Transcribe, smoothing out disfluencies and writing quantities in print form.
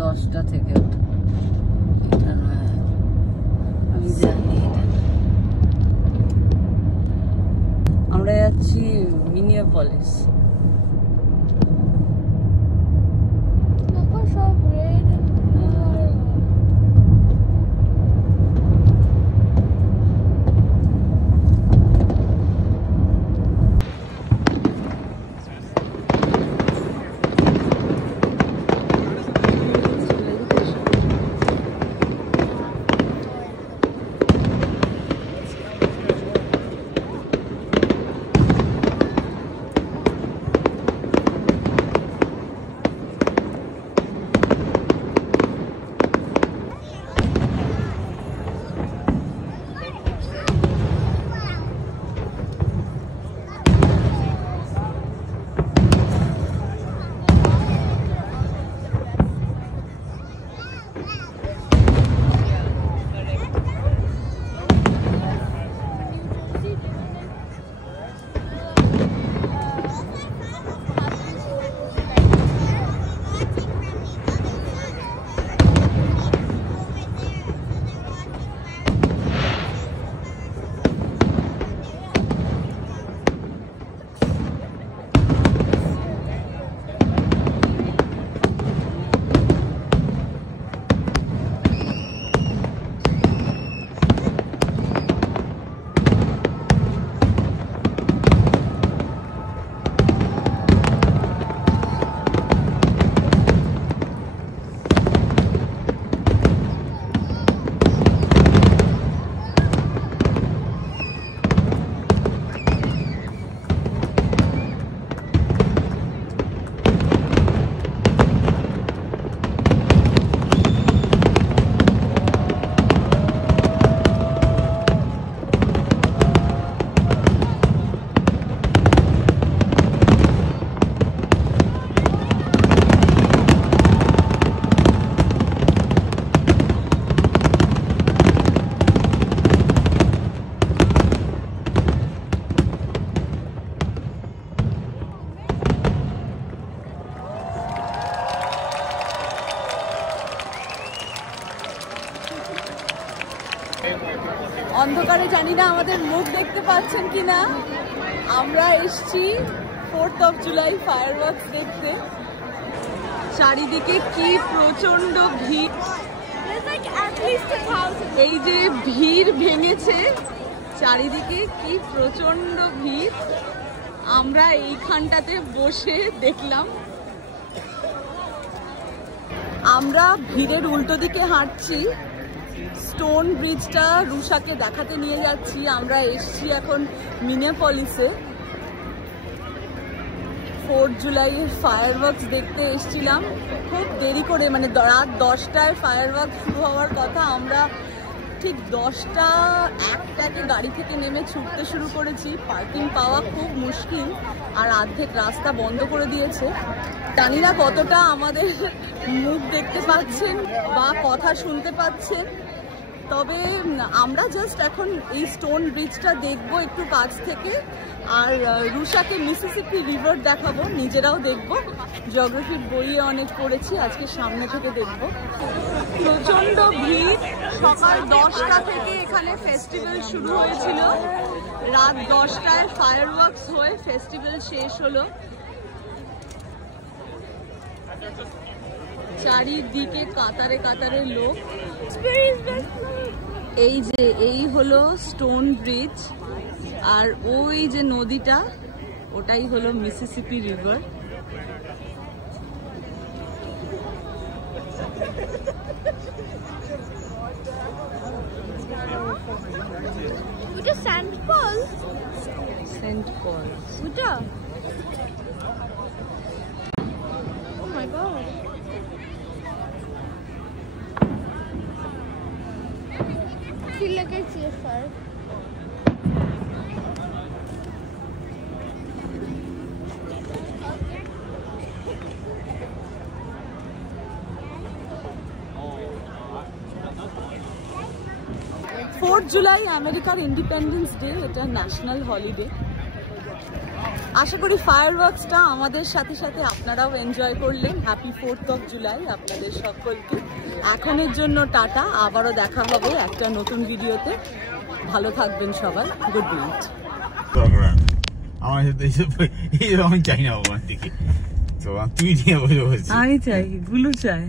10টা থেকে এটা নয়, আমি জানি। আমরা যাচ্ছি মিনিয়াপলিস। অন্ধকারে জানি না আমাদের মুখ দেখতে পাচ্ছেন কিনা, আমরা এসছি 4th of July ফায়ারওয়ার্কস দেখতে। চারিদিকে কি প্রচন্ড ভিড়, এই যে ভিড় ভেঙেছে, চারিদিকে কি প্রচন্ড ভিড়। আমরা এইখানটাতে বসে দেখলাম। আমরা ভিড়ের উল্টো দিকে হাঁটছি, স্টোন ব্রিজটা রুষাকে দেখাতে নিয়ে যাচ্ছি। আমরা এসছি এখন মিনিয়াপলিসে, 4th জুলাইয়ের ফায়ারওয়ার্কস দেখতে এসছিলাম। খুব দেরি করে, মানে রাত 10টায় ফায়ারওয়ার্কস শুরু হওয়ার কথা। আমরা ঠিক 10টা 1টাকে গাড়ি থেকে নেমে ছুটতে শুরু করেছি। পার্কিং পাওয়া খুব মুশকিল, আর অর্ধেক রাস্তা বন্ধ করে দিয়েছে। জানি না কতটা আমাদের মুখ দেখতে পাচ্ছেন বা কথা শুনতে পাচ্ছেন, তবে আমরা জাস্ট এখন এই স্টোন ব্রিজটা দেখবো একটু কাছ থেকে, আর রুষাকে মিসিসিপি রিভার দেখাবো, নিজেরাও দেখবো। জিওগ্রাফির বইয়ে অনেক পড়েছি, আজকে সামনে থেকে দেখবো। প্রচন্ড ভিড়। সকাল 10টা থেকে এখানে ফেস্টিভ্যাল শুরু হয়েছিল, রাত 10টায় ফায়ারওয়ার্কস হয়ে ফেস্টিভ্যাল শেষ হলো। চারিদিকে কাতারে কাতারে লোক। এই যে এই হলো স্টোন ব্রিজ, আর ওই যে নদীটা, ওটাই হলো মিসিসিপি রিভার। ওটা সেন্ট পল, সেন্ট পল ওটা। Oh my god, feel like I see a fire. July আমেরিকার ইন্ডিপেন্ডেন্স ডে, এটা ন্যাশনাল হলিডে। আশা করি ফায়ারওয়ার্কসটা আমাদের সাথে সাথে আপনারাও এনজয় করলেন। হ্যাপি 4th অফ জুলাই আপনাদের সকলকে। এখনের জন্য টাটা, আবারও দেখা হবে একটা নতুন ভিডিওতে। ভালো থাকবেন সবাই, গুড নাইট। আমার সাথে আমি চাই না ওখান থেকে, তো তুই নিয়ে বসে বলছিস। আমি চাই, গুলো চাই।